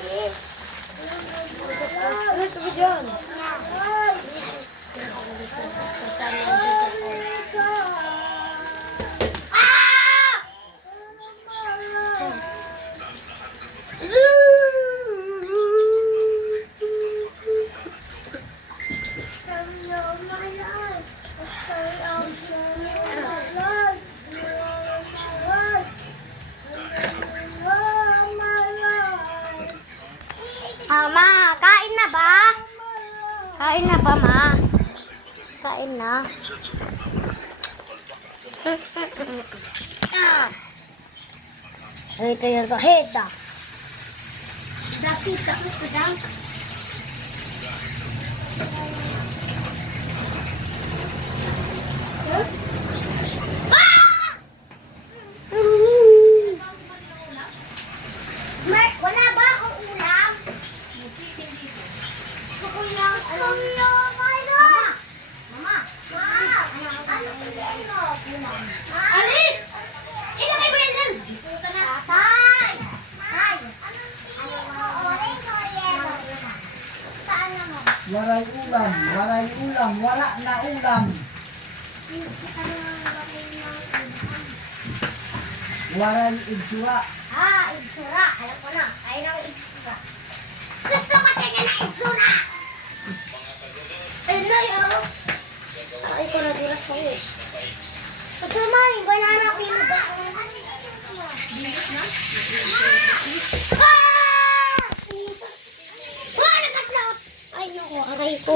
Yes. Ano ito ba dyan? Ma, kain na ba? Kain na ba, Ma? Kain na. Ito yung sakit, ah. Dakit ka daw. Wala ba akong ulam? Mama! Alis! Ilagay mo yan dyan! Tatay! Saan naman? Waray ulam, waray ulam, wala na ulam. Waray igsura. Igsura. Alam ko na. Ayaw ng igsura. Gusto ko tingnan na igsura! Ay, nay, ah! Ay, ko na duras ko eh. Pagkamain, banana ko yung ba? Nag-upload! Ay, naku, aray ko.